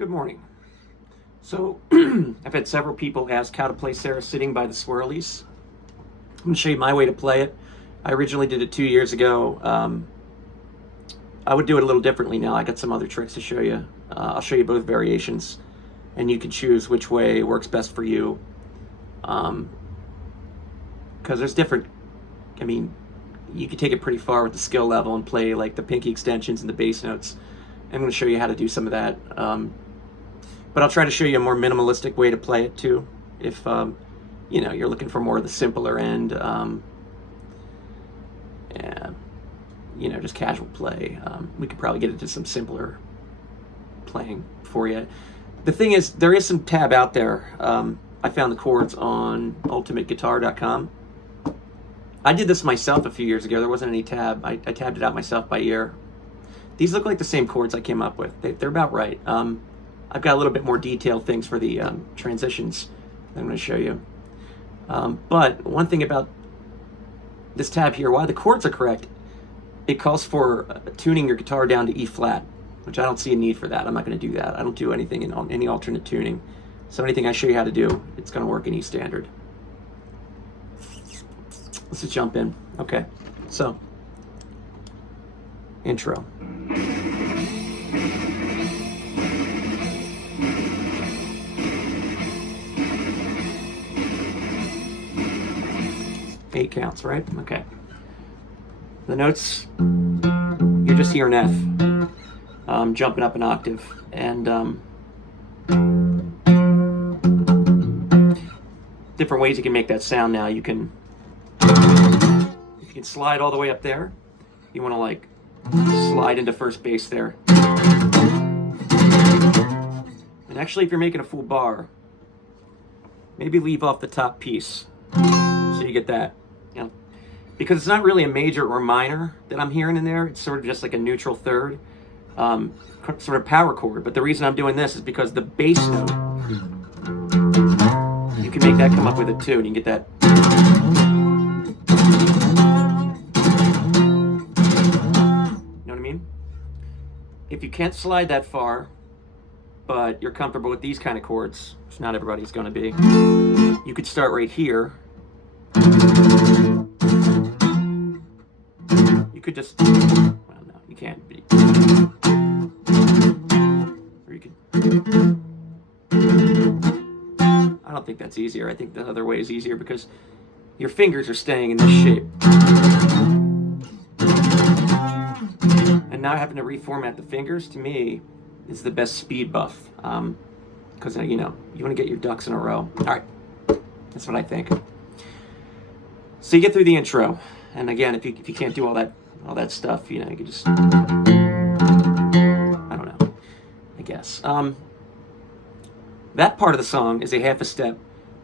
Good morning. So, I've had several people ask how to play Sarah Sitting by the Swirlies. I'm going to show you my way to play it. I originally did it 2 years ago. I would do it a little differently now. I got some other tricks to show you. I'll show you both variations, and you can choose which way works best for you. Because there's different, I mean, you can take it pretty far with the skill level and play like the pinky extensions and the bass notes. I'm going to show you how to do some of that. But I'll try to show you a more minimalistic way to play it too. If you know, you're looking for more of the simpler end, and you know, just casual play. We could probably get into some simpler playing for you. The thing is, there is some tab out there. I found the chords on ultimateguitar.com. I did this myself a few years ago. There wasn't any tab. I tabbed it out myself by ear. These look like the same chords I came up with. They're about right. I've got a little bit more detailed things for the transitions that I'm going to show you. But one thing about this tab here, why the chords are correct, it calls for tuning your guitar down to E flat, which I don't see a need for that. I'm not going to do that. I don't do anything in any alternate tuning. So anything I show you how to do, it's going to work in E standard. Let's just jump in. Okay, so intro. Eight counts, right? Okay. The notes, you're just hearing F, jumping up an octave, and different ways you can make that sound now. You can slide all the way up there. You want to like slide into first bass there. And actually, if you're making a full bar, maybe leave off the top piece so you get that. You know, because it's not really a major or minor that I'm hearing in there. It's sort of just like a neutral third, sort of power chord. But the reason I'm doing this is because the bass note, you can make that come up with it too, and you can get that. If you can't slide that far, but you're comfortable with these kind of chords, which not everybody's going to be, you could start right here. You could just, well, no, you can't be. Or you could, I don't think that's easier. I think the other way is easier because your fingers are staying in this shape. And now having to reformat the fingers, to me, is the best speed buff. Because, you know, you want to get your ducks in a row. All right, that's what I think. So you get through the intro. And again, if you can't do all that stuff, you know, you can just, I don't know, I guess. That part of the song is a half a step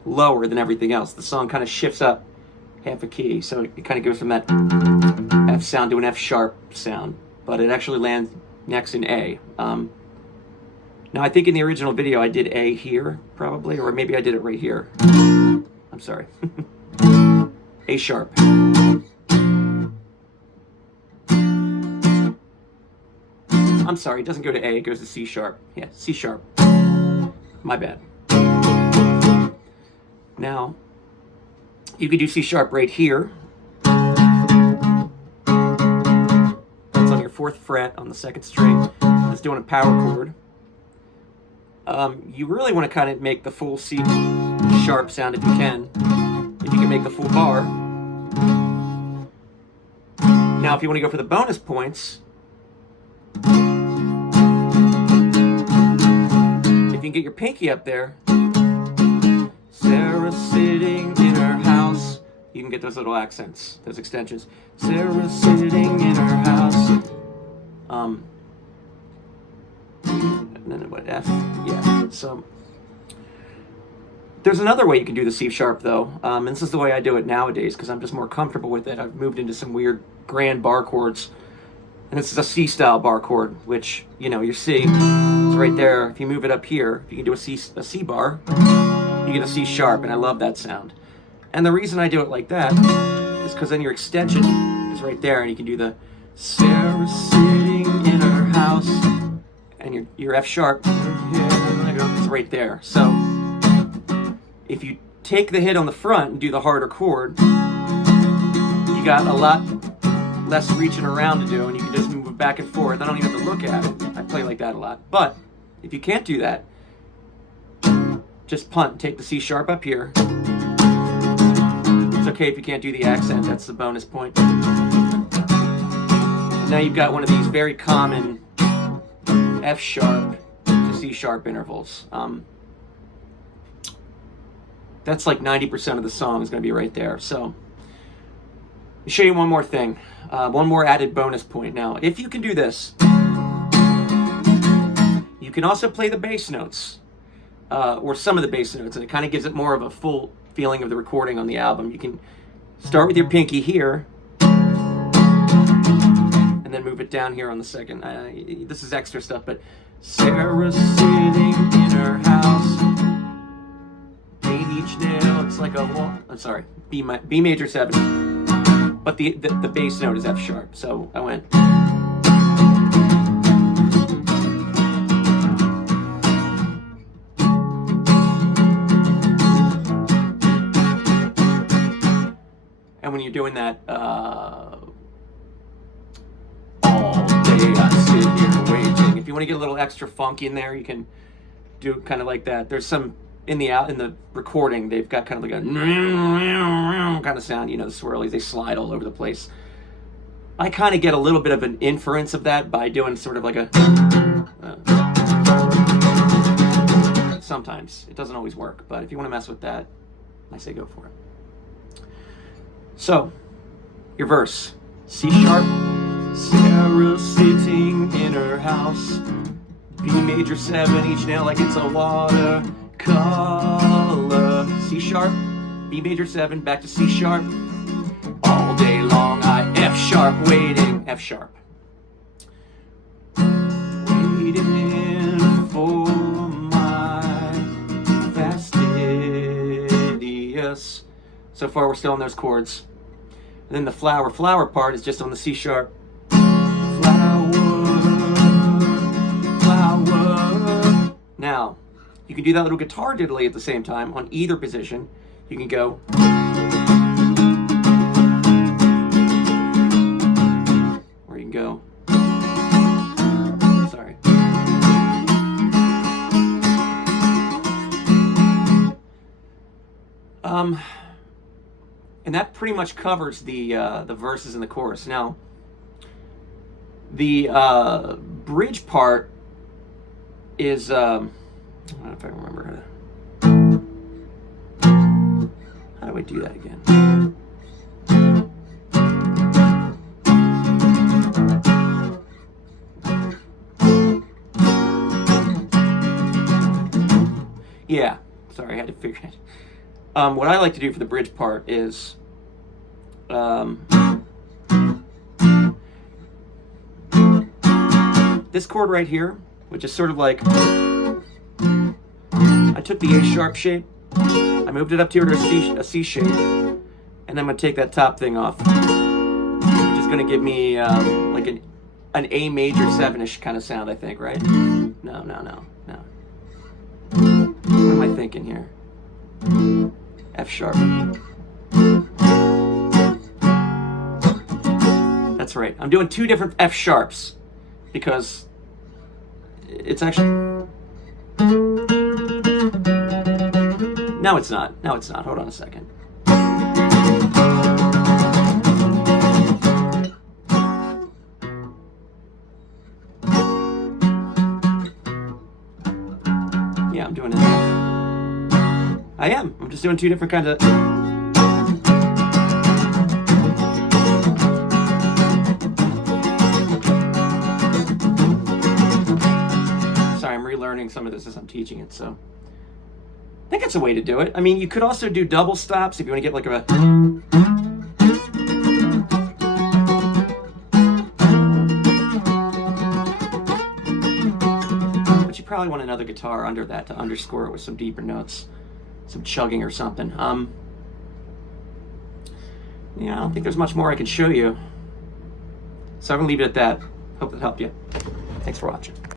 lower than everything else. The song kind of shifts up half a key. So it kind of goes from that F sound to an F sharp sound. But it actually lands next in A. Now, I think in the original video I did A here, probably, or maybe I did it right here. I'm sorry. A sharp. I'm sorry, it doesn't go to A, it goes to C sharp. Yeah, C sharp. My bad. Now, you could do C sharp right here. Fourth fret on the second string. It's doing a power chord. You really want to kind of make the full C sharp sound if you can. If you can make the full bar. Now, if you want to go for the bonus points, if you can get your pinky up there, Sarah sitting in her house. You can get those little accents, those extensions. Sarah sitting in her house. And then what, F? Yeah. So there's another way you can do the C sharp though, and this is the way I do it nowadays because I'm just more comfortable with it. I've moved into some weird grand bar chords, and this is a C style bar chord, which, you know, your C is right there. If you move it up here, if you can do a C bar, you get a C sharp, and I love that sound. And the reason I do it like that is because then your extension is right there, and you can do the Sarah sitting in her house, and your F sharp It's right there. So if you take the hit on the front and do the harder chord, you got a lot less reaching around to do, and you can just move it back and forth. I don't even have to look at it. I play like that a lot. But if you can't do that, just punt. Take the C sharp up here. It's okay if you can't do the accent. That's the bonus point. And now you've got one of these very common F sharp to C sharp intervals. That's like 90% of the song is going to be right there. So let me show you one more thing. One more added bonus point. Now, if you can do this, you can also play the bass notes, or some of the bass notes, and it kind of gives it more of a full feeling of the recording on the album. You can start with your pinky here, and then move it down here on the second. This is extra stuff, but Sarah's sitting in her house, paint each nail, it's like a wall. I'm sorry, B major 7. But the bass note is F sharp, so I went. And when you're doing that, all day I sit here waiting. If you want to get a little extra funky in there, you can do it kind of like that. There's some in the recording, they've got kind of like a kind of sound, you know, the Swirlies, they slide all over the place. I kind of get a little bit of an inference of that by doing sort of like a sometimes. It doesn't always work, but if you want to mess with that, I say go for it. So, your verse. C sharp, Sarah sitting in her house, B major 7, each nail like it's a watercolor. C sharp, B major 7, back to C sharp. All day long I F sharp waiting, F sharp. Waiting for my fastidious. So far we're still on those chords. And then the flower part is just on the C sharp. Flower. Now, you can do that little guitar diddly at the same time on either position. You can go. Or you can go. Sorry. And that pretty much covers the verses and the chorus. Now, the bridge part is I don't know if I remember how do I do that again? Yeah, sorry, I had to figure it. What I like to do for the bridge part is this chord right here, which is sort of like, I took the A sharp shape, I moved it up here to a C shape, and I'm going to take that top thing off, which is going to give me like an A major 7-ish kind of sound, I think, right? No. What am I thinking here? F sharp. That's right. I'm doing two different F sharps because it's actually... No, it's not. Hold on a second. Yeah, I'm doing it. I am. I'm just doing two different kinds of... Sorry, I'm relearning some of this as I'm teaching it, so... I think it's a way to do it. I mean, you could also do double stops if you want to get like a... But you probably want another guitar under that to underscore it with some deeper notes. Some chugging or something. Yeah, I don't think there's much more I can show you. So I'm going to leave it at that. Hope that helped you. Thanks for watching.